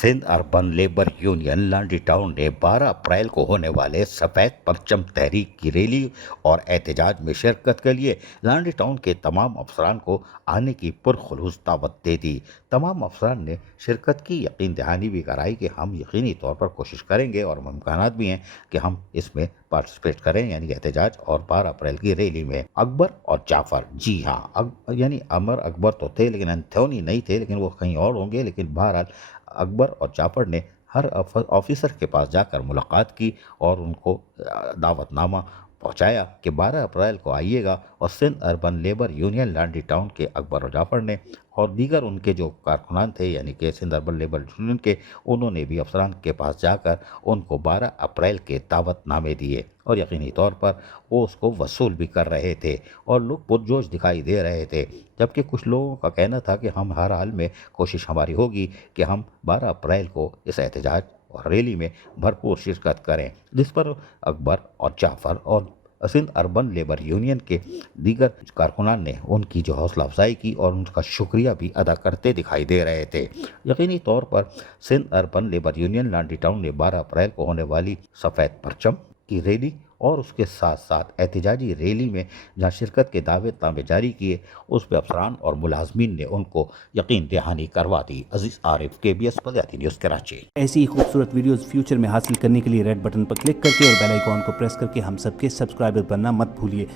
Sindh urban labour union Landhi town ने 12 अप्रैल को होने वाले सफ़ेद परचम तहरीक की रैली और एहतजाज में शिरकत के लिए लांडी टाउन के तमाम अफसरान को आने की पुरखुलूस दावत दे दी। तमाम अफसरान ने शिरकत की यकीन दहानी भी कराई कि हम यकीनी तौर पर कोशिश करेंगे और मुमकानात भी हैं कि हम इसमें पार्टिसिपेट करें, यानी एहतजाज और 12 अप्रैल की रैली में। अकबर और जाफ़र, जी हाँ, यानी अमर अकबर तो थे लेकिन एंथोनी नहीं थे, लेकिन वो कहीं और होंगे। लेकिन बहरहाल अकबर और जाफ़र ने हर ऑफिसर के पास जाकर मुलाकात की और उनको दावतनामा पहुंचाया कि 12 अप्रैल को आइएगा। और Sindh urban labour union Landhi town के अकबर और जाफ़र ने और दीगर उनके जो कारकुनान थे, यानी कि सिंध अर्बन लेबर यूनियन के, उन्होंने भी अफसरान के पास जाकर उनको 12 अप्रैल के दावतनामे दिए और यकीनी तौर पर वो उसको वसूल भी कर रहे थे और लोग पुरजोश दिखाई दे रहे थे। जबकि कुछ लोगों का कहना था कि हम हर हाल में कोशिश हमारी होगी कि हम 12 अप्रैल को इस एहतजाज और रैली में भरपूर शिरकत करें, जिस पर अकबर और जाफ़र और सिंध अर्बन लेबर यूनियन के दीगर कारकुनान ने उनकी जो हौसला अफजाई की और उनका शुक्रिया भी अदा करते दिखाई दे रहे थे। यकीनी तौर पर Sindh urban labour union Landhi town ने 12 अप्रैल को होने वाली सफ़ेद परचम की रैली और उसके साथ साथ एहतजाजी रैली में जहाँ शिरकत के दावतनामे जारी किए, उस पर अफसरान और मुलाजमीन ने उनको यकीन दहानी करवा दी। अजीज़ आरिफ, KBS बलदियाती न्यूज़ कराची। ऐसी ही खूबसूरत वीडियोस फ्यूचर में हासिल करने के लिए रेड बटन पर क्लिक करके और बेल आइकॉन को प्रेस करके हम सबके सब्सक्राइबर बनना मत भूलिए।